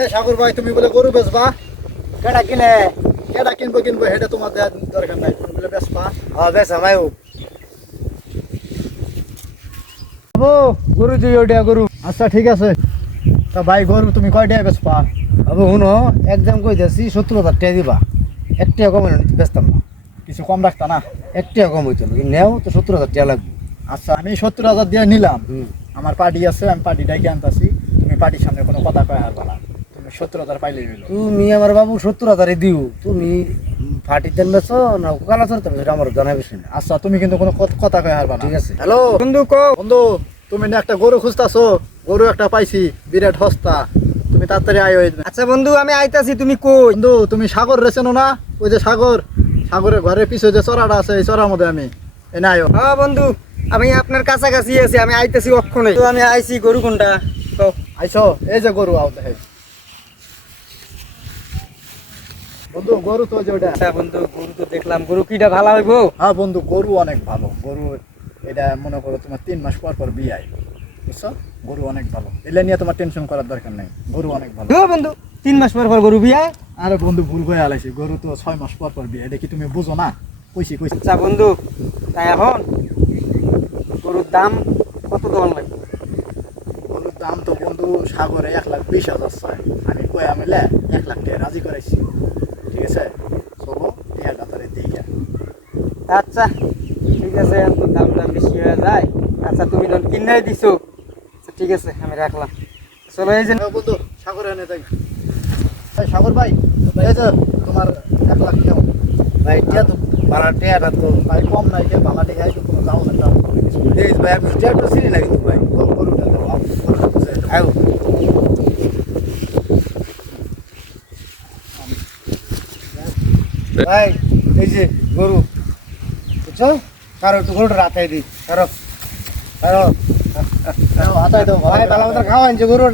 এই সাগর ভাই তুমি বলে গরু বেচবা? কেডা কিনে? কেডা কিনবো কিনবো এটা তোমার দেওয়ার দরকার নাই, তুমি বলে বেচবা। বেশ আমায় গরু যে ওটা গরু। আচ্ছা ঠিক আছে, তা ভাই গরু তুমি কয়টায় বেচবা? আবু শুনো, একদম কই যাচ্ছি 70,000 টাকা দিবা। একটা কম বেচতাম না, কিছু কম রাখতা না? একটা কম হইতো না, নেও তো 70,000 টাকা লাগবে। আচ্ছা আমি 70,000 দিয়ে নিলাম। হুম। আমার পার্টি আছে, আমি পার্টি ডাইকে আনতাছি। তুমি পার্টির সামনে কোনো কথা কয় হারবা না, তুমি 70,000 পাইলেই হইলো। তুমি আমার বাবু 70,000 দিও, তুমি ফাটি দেন বেছো না কালা চড়তে বেছো আমার জানাই বেশি না। আচ্ছা তুমি কিন্তু কোনো কথা কয় হারবা না। ঠিক আছে। হ্যালো বন্ধু বন্ধু, তুমি না একটা গরু খুঁজতাছো? গরু একটা পাইছি, বিরাট হস্তা। তুমি তাড়াতাড়ি আয়। আচ্ছা বন্ধু আমি আইতাছি, তুমি কই? বন্ধু তুমি সাগর রেছেনো না? ওই যে সাগর, সাগরের ঘরের পিছনে যে চড়াটা আছে, এই চড়ার মধ্যে আমি এনে আয়ো। হ্যাঁ বন্ধু, আমি আপনার কাছাকাছি আছি, আমি আইতাছি অক্ষণে। তো আমি আইছি, গরু কোনটা? আইছো, এই যে গরু আও দেখে। বন্ধু গরু তো যে ওটা। আচ্ছা বন্ধু, গরু তো দেখলাম, গরু কিটা ভালো হইবো? হ্যাঁ বন্ধু, গরু অনেক ভালো। গরু এটা মনে করো তোমার 3 মাস পর পর বিয়ে আই, বুঝছো? গরু অনেক ভালো, এলে নিয়ে তোমার টেনশন করার দরকার নেই। গরু অনেক ভালো। বন্ধু 3 মাস পর গরু বিয়া? আরে বন্ধু ভুল করে আলাইছি, গরু তো 6 মাস পর পর বিয়ে। এটা কি তুমি বুঝো না? কইছি। আচ্ছা বন্ধু, তাই এখন গরুর দাম কত দেওয়ান লাগবে? গরুর দাম তো বন্ধু সাগরে 1,20,000 চাই। আমি কই আমিলে 1 লাখ টাকা রাজি করাইছি। ঠিক আছে, চলো এই গাতারে দিকে। আচ্ছা ঠিক আছে, এখন তো দামটা বেশি হয়ে যায়। আচ্ছা তুমি যখন কিনাই দিছো, আচ্ছা ঠিক আছে আমি রাখলাম। চলো এই যে বন্ধু সাগরে এনে যাই। এই সাগর ভাই, এই যে তোমার 1 লাখ টাকা। ভাই টিয়া তো ভাড়া টিয়াটা তো ভাই কম নাই, যে ভালো টাকা কোনো দাও না, দাও কিছু এই ভাই, আমি টিয়া তো চিনি না কিন্তু ভাই। গরুটা দেবো, গরুটা বুঝে দেবো। আয়ো ভাই, এই যে গরু, বুঝছো? কারো একটু গরুটা রাতাই দিই, কারো কারো হাতায় দেবো ভাই ভালো মতো খাওয়ান যে গরুটা।